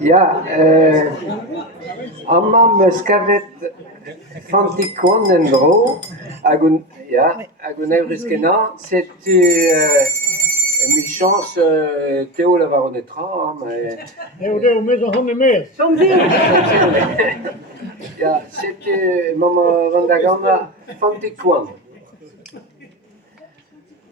Ja, Amma meus kavet fantikon en dro, hag un evrus kenañ, setu michans teo la varon etra, Deo, mes an hon emez. ja, setu mama vandagana fantikon.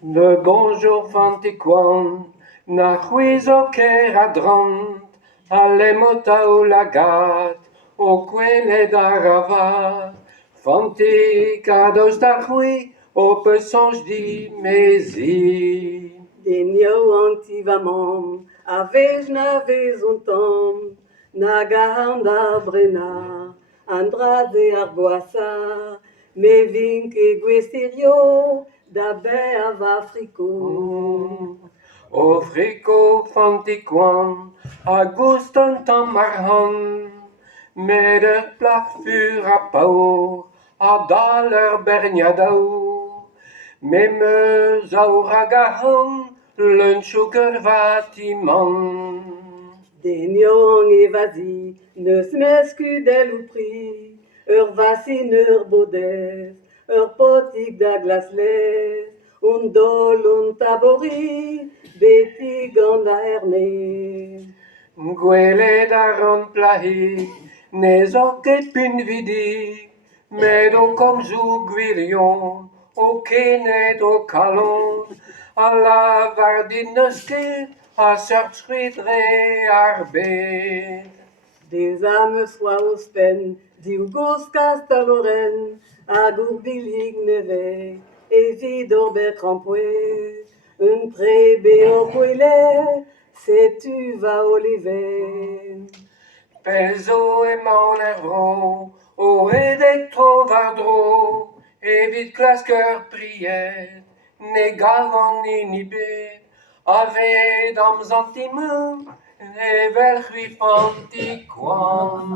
Ne bonjour fantikon, na c'houizo ker a drant, a lemota o lagat, o kwelet a ravat. Fantik a daoust ar c'hwi, o peus sanj di mezi. Denio antivamam, a vez na vezon tam, na gahan da brena, andrade ar goasa, me vink e gwesterio, da be a va friko. O friko fantikwan, a goust un tamm ar han, met ur plafur a paour, a dal ur bergnadaour. Me meus aour hag a han, lunchoù ur vatiman. Denio an evazi, neus meskudel ou pri, ur vasin ur bodez, ur potik da glaslez, un dol un tabori, betig an da erne. Gwelet ar an plahig, ne zo ket pun vidig, met o komzou gwirion, o kenet o kalon, a lav ar din neus ket, a seurt re ar bet. Des âmes soa osten, diou gos kastaloren, hag ur bilig neve, evit ur bet rampoe, un trebe ur gwele, setu va o leven. Pezo emañ er vro, o redek tro war dro, evit klask ur priet, ne gavan ni bet, avet am zantimem, evel c'hwi fantikwan.